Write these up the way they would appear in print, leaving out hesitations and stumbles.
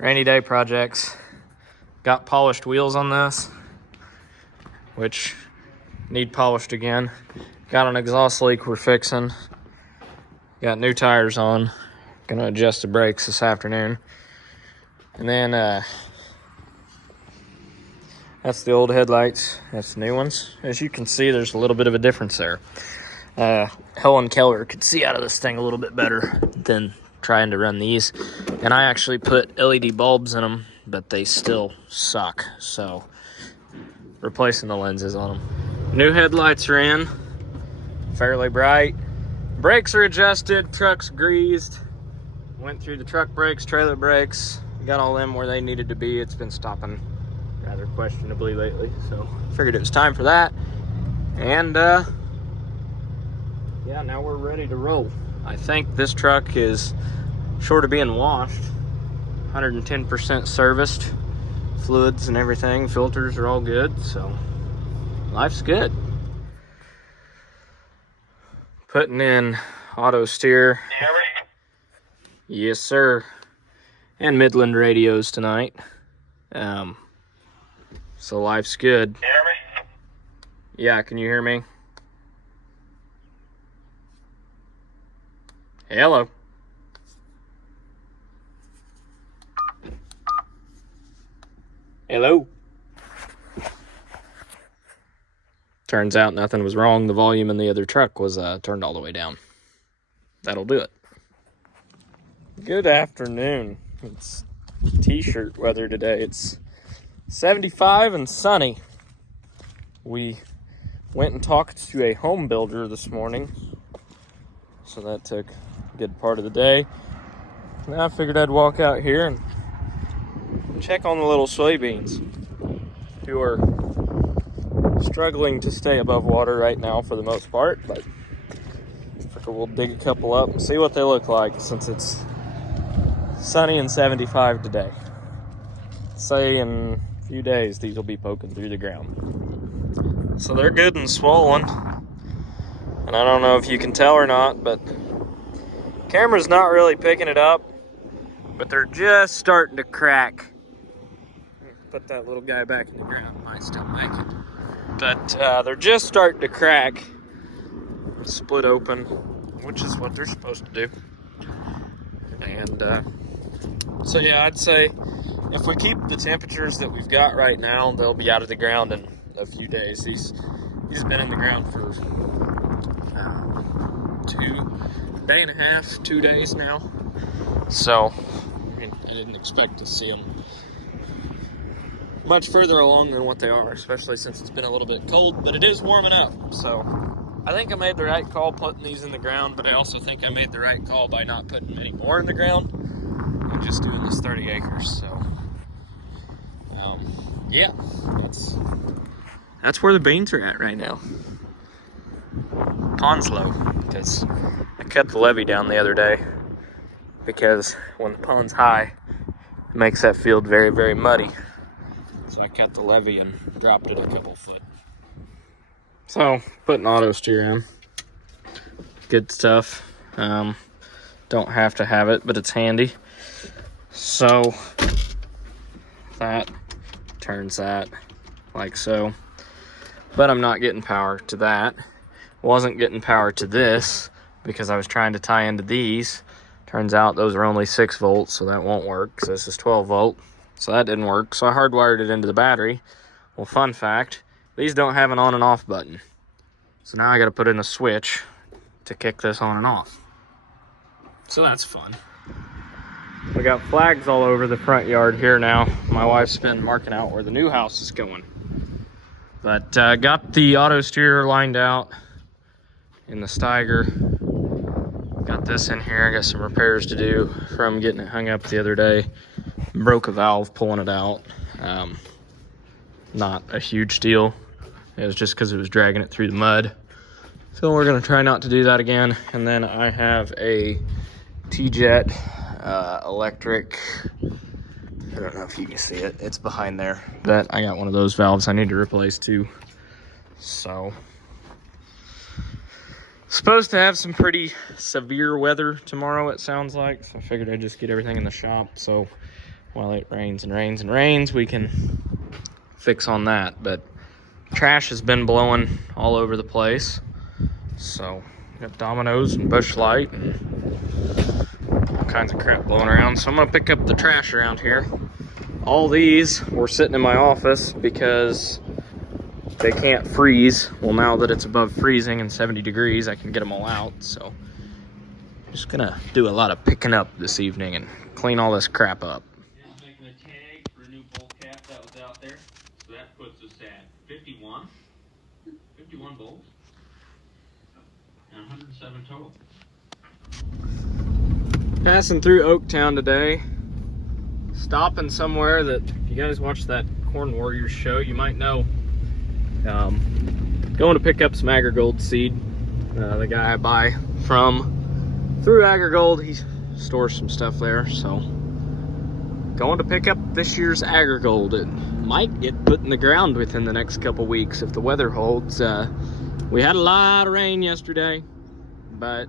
rainy day projects. Got polished wheels on this, which need polished again. Got an exhaust leak we're fixing. Got new tires on. Gonna adjust the brakes this afternoon. And then that's the old headlights. That's the new ones. As you can see, there's a little bit of a difference there. Helen Keller could see out of this thing a little bit better than trying to run these. And I actually put LED bulbs in them, but they still suck. So, replacing the lenses on them. New headlights are in. Fairly bright. Brakes are adjusted. Truck's greased. Went through the truck brakes, trailer brakes. Got all them where they needed to be. It's been stopping rather questionably lately. So, figured it was time for that. And, yeah, now we're ready to roll. I think this truck is short of being washed. 110% serviced. Fluids and everything, filters are all good, so life's good. Putting in Autosteer. Yes, sir. And Midland radios tonight. So life's good. Can you hear me? Yeah, can you hear me? Hello. Hello. Turns out nothing was wrong. The volume in the other truck was turned all the way down. That'll do it. Good afternoon. It's t-shirt weather today. It's 75 and sunny. We went and talked to a home builder this morning. So that took a good part of the day. And I figured I'd walk out here and check on the little soybeans, who are struggling to stay above water right now for the most part, but I figure we'll dig a couple up and see what they look like since it's sunny and 75 today. Say in a few days these will be poking through the ground. So they're good and swollen. And I don't know if you can tell or not, but camera's not really picking it up, but they're just starting to crack. Put that little guy back in the ground. Might still make it. But they're just starting to crack, split open, which is what they're supposed to do. And so yeah, I'd say if we keep the temperatures that we've got right now, they'll be out of the ground in a few days. He's been in the ground for 2 days now. So I didn't expect to see them much further along than what they are, especially since it's been a little bit cold, but it is warming up. So I think I made the right call putting these in the ground, but I also think I made the right call by not putting any more in the ground and just doing this 30 acres. So yeah, that's where the beans are at right now. Pond's low because I cut the levee down the other day, because when the pond's high, it makes that field very, very muddy. So I cut the levee and dropped it a couple foot. So, putting Autosteer in. Good stuff. Don't have to have it, but it's handy. So, that turns that like so. But I'm not getting power to that. Wasn't getting power to this because I was trying to tie into these. Turns out those are only 6 volts, so that won't work because this is 12 volt. So that didn't work, so I hardwired it into the battery. Well, fun fact, these don't have an on and off button. So now I gotta put in a switch to kick this on and off. So that's fun. We got flags all over the front yard here now. My wife's been marking out where the new house is going. But got the Autosteer lined out in the Steiger. Got this in here. I got some repairs to do from getting it hung up the other day. Broke a valve pulling it out. Not a huge deal. It was just because it was dragging it through the mud. So we're gonna try not to do that again. And then I have a T-Jet electric, I don't know if you can see it, it's behind there, but I got one of those valves I need to replace too. So supposed to have some pretty severe weather tomorrow, it sounds like, so I figured I'd just get everything in the shop. So while it rains and rains and rains, we can fix on that. But trash has been blowing all over the place. So got dominoes and bush light and all kinds of crap blowing around. So I'm gonna pick up the trash around here. All these were sitting in my office because they can't freeze. Well, now that it's above freezing and 70 degrees, I can get them all out. So I'm just gonna do a lot of picking up this evening and clean all this crap up. Just making a tag for a new bowl cap that was out there. So that puts us at 51 bowls and 107 total. Passing through Oaktown today, stopping somewhere that if you guys watch that Corn Warriors show, you might know. Going to pick up some Agri Gold seed. The guy I buy from through Agri Gold, he stores some stuff there. So going to pick up this year's Agri Gold. It might get put in the ground within the next couple weeks if the weather holds. We had a lot of rain yesterday, but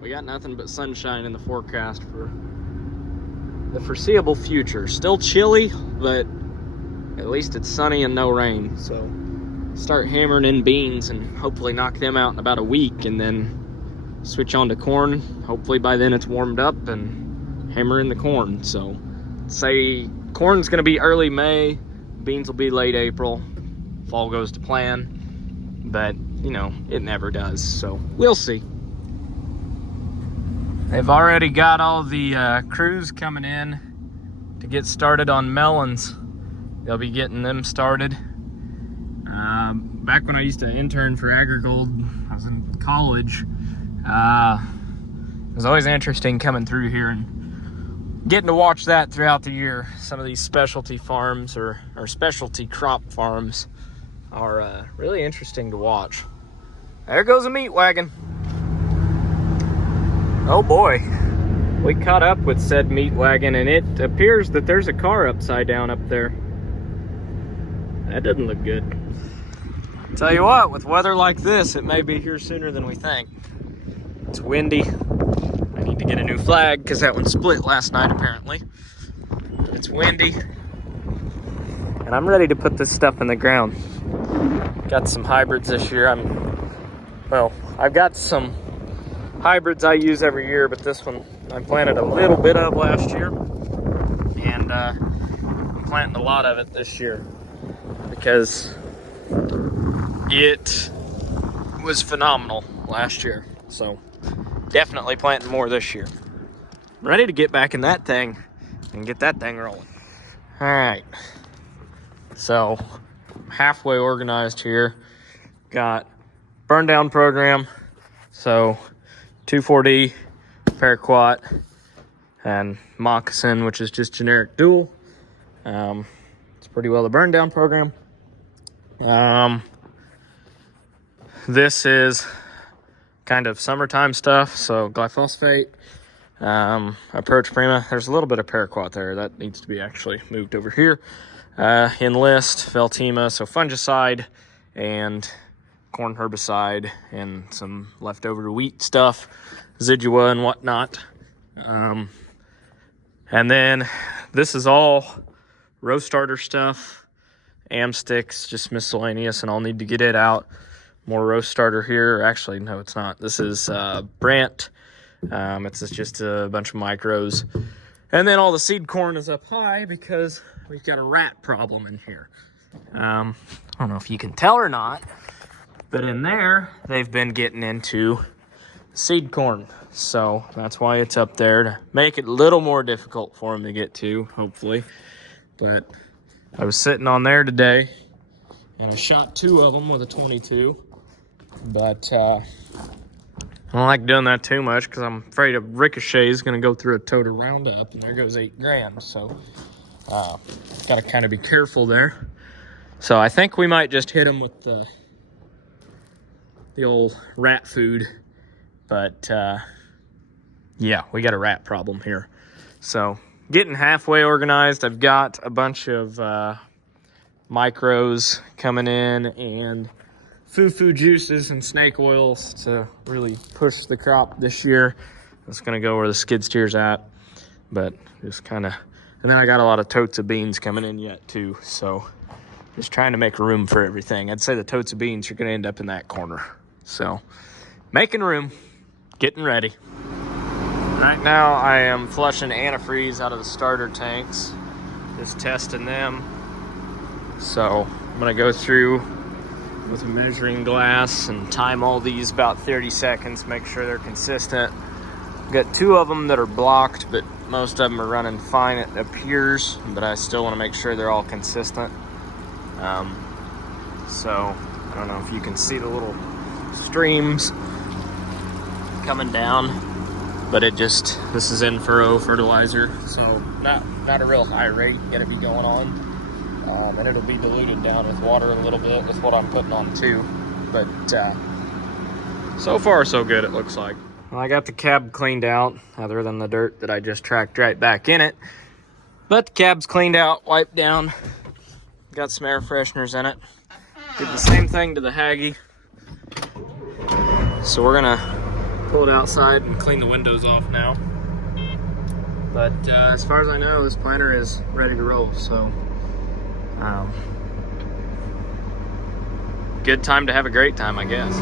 we got nothing but sunshine in the forecast for the foreseeable future. Still chilly, but at least it's sunny and no rain. So start hammering in beans and hopefully knock them out in about a week, and then switch on to corn. Hopefully by then it's warmed up and hammer in the corn. So say corn's gonna be early May, beans will be late April, fall goes to plan, but you know, it never does. So we'll see. They've already got all the crews coming in to get started on melons. They'll be getting them started. Back when I used to intern for Agri Gold, I was in college. It was always interesting coming through here and getting to watch that throughout the year. Some of these specialty farms or specialty crop farms are really interesting to watch. There goes a meat wagon. Oh boy, we caught up with said meat wagon, and it appears that there's a car upside down up there. That doesn't look good. Tell you what, with weather like this, it may be here sooner than we think. It's windy. I need to get a new flag because that one split last night apparently. It's windy. And I'm ready to put this stuff in the ground. Got some hybrids this year. I've got some hybrids I use every year, but this one I planted a little bit of last year. And I'm planting a lot of it this year because it was phenomenal last year. So definitely planting more this year. Ready to get back in that thing and get that thing rolling. All right. So halfway organized here. Got burn down program. So 2,4-D, paraquat, and moccasin, which is just generic dual. It's pretty well the burn down program. This is kind of summertime stuff, so glyphosate, approach prima. There's a little bit of paraquat there that needs to be actually moved over here. Enlist, Veltima, so fungicide and corn herbicide and some leftover wheat stuff, Zidua and whatnot. And then this is all row starter stuff, am sticks, just miscellaneous, and I'll need to get it out. More row starter here. Actually, no, it's not. This is Brant. It's just a bunch of micros. And then all the seed corn is up high because we've got a rat problem in here. I don't know if you can tell or not, but in there, they've been getting into seed corn. So that's why it's up there, to make it a little more difficult for them to get to, hopefully. But I was sitting on there today, and I shot 2 of them with a 22. But I don't like doing that too much because I'm afraid a ricochet is going to go through a tote of Roundup, and there goes 8 grand. So got to kind of be careful there. So I think we might just hit them with the old rat food. But yeah, we got a rat problem here. So getting halfway organized. I've got a bunch of micros coming in and foo-foo juices and snake oils to really push the crop this year. It's going to go where the skid steer's at, but just kind of And then I got a lot of totes of beans coming in yet too. So just trying to make room for everything. I'd say the totes of beans are gonna end up in that corner. So making room, getting ready. Right now I am flushing antifreeze out of the starter tanks. Just testing them. So I'm gonna go through with a measuring glass and time all these about 30 seconds, make sure they're consistent. Got 2 of them that are blocked, but most of them are running fine, it appears, but I still want to make sure they're all consistent. So I don't know if you can see the little streams coming down, but this is in furrow fertilizer, so not a real high rate gonna be going on. And it'll be diluted down with water a little bit with what I'm putting on too. But so far so good, it looks like. Well, I got the cab cleaned out, other than the dirt that I just tracked right back in it. But the cab's cleaned out, wiped down, got some air fresheners in it. Did the same thing to the Haggy. So we're gonna pull it outside and clean the windows off now. But as far as I know, this planter is ready to roll, so good time to have a great time, I guess.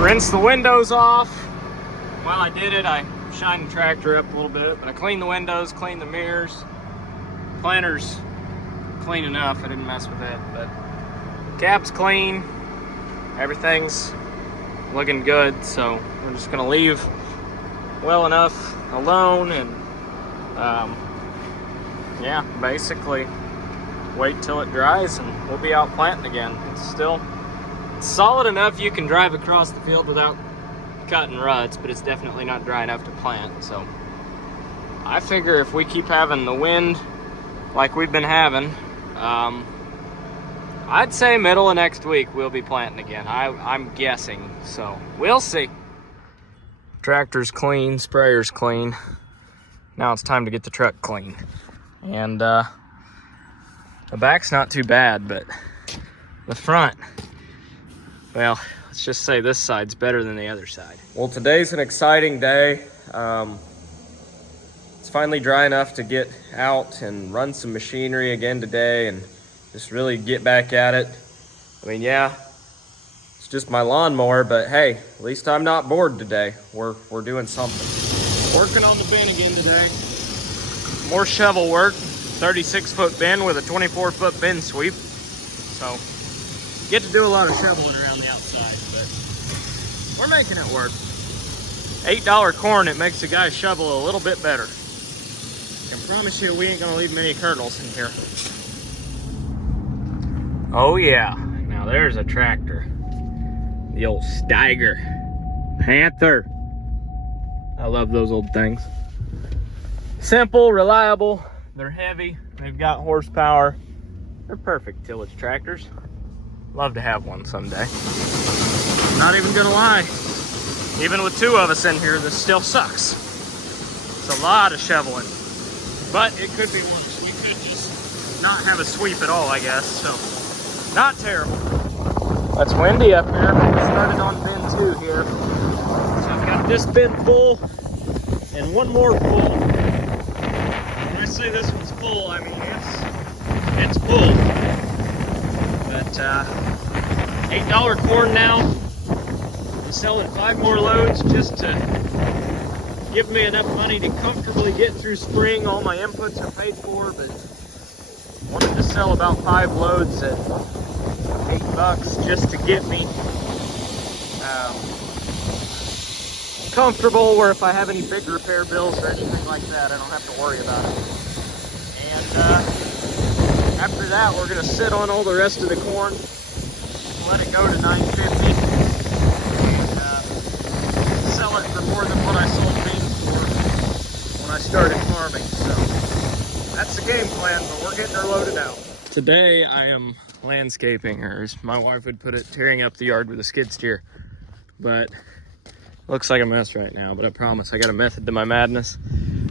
Rinse the windows off. While I did it, I shined the tractor up a little bit, but I cleaned the windows, cleaned the mirrors. Planter's clean enough, I didn't mess with it, but cab's clean. Everything's looking good, so we're just gonna leave well enough alone and yeah, basically wait till it dries and we'll be out planting again. It's solid enough you can drive across the field without cutting ruts, but it's definitely not dry enough to plant. So I figure if we keep having the wind like we've been having, I'd say middle of next week we'll be planting again. I'm guessing, so we'll see. Tractor's clean, sprayer's clean. Now it's time to get the truck clean. And the back's not too bad, but the front, well, let's just say this side's better than the other side. Well, today's an exciting day. It's finally dry enough to get out and run some machinery again today and just really get back at it. I mean, yeah, it's just my lawnmower, but hey, at least I'm not bored today. We're doing something. Working on the bin again today. More shovel work. 36-foot bin with a 24-foot bin sweep. So, get to do a lot of shoveling around the outside, but we're making it work. $8 corn, it makes the guy shovel a little bit better. I can promise you we ain't gonna leave many kernels in here. Oh yeah, now there's a tractor. The old Steiger Panther. I love those old things. Simple, reliable, they're heavy, they've got horsepower. They're perfect tillage tractors. Love to have one someday. Not even gonna lie, even with 2 of us in here, this still sucks. It's a lot of shoveling, but it could be worse. We could just not have a sweep at all, I guess, so not terrible. It's windy up here. Started on bin 2 here. So I've got this bin full and one more full. When I say this one's full, I mean it's full. But $8 corn now. I'm selling 5 more loads just to give me enough money to comfortably get through spring. All my inputs are paid for, but wanted to sell about 5 loads at $8 just to get me comfortable, where if I have any big repair bills or anything like that, I don't have to worry about it. And after that, we're gonna sit on all the rest of the corn, let it go to $9.50, and sell it for more than what I sold beans for when I started farming. So that's the game plan, but we're getting her loaded out. Today I am landscaping, or as my wife would put it, tearing up the yard with a skid steer. But looks like a mess right now, but I promise I got a method to my madness.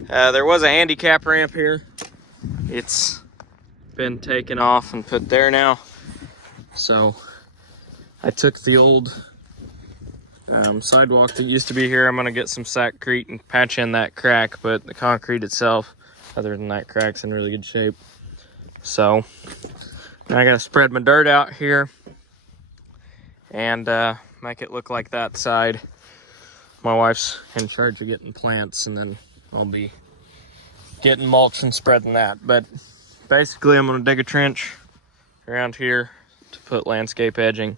There was a handicap ramp here. It's been taken off and put there now. So I took the old sidewalk that used to be here. I'm gonna get some sackcrete and patch in that crack, but the concrete itself Other than that, crack's in really good shape. So now I gotta spread my dirt out here and make it look like that side. My wife's in charge of getting plants, and then I'll be getting mulch and spreading that. But basically I'm gonna dig a trench around here to put landscape edging.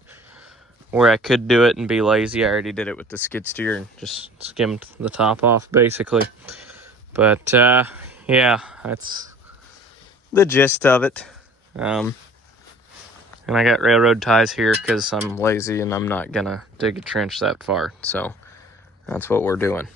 Where I could do it and be lazy, I already did it with the skid steer and just skimmed the top off basically. But yeah, that's the gist of it. And I got railroad ties here because I'm lazy and I'm not gonna dig a trench that far. So that's what we're doing.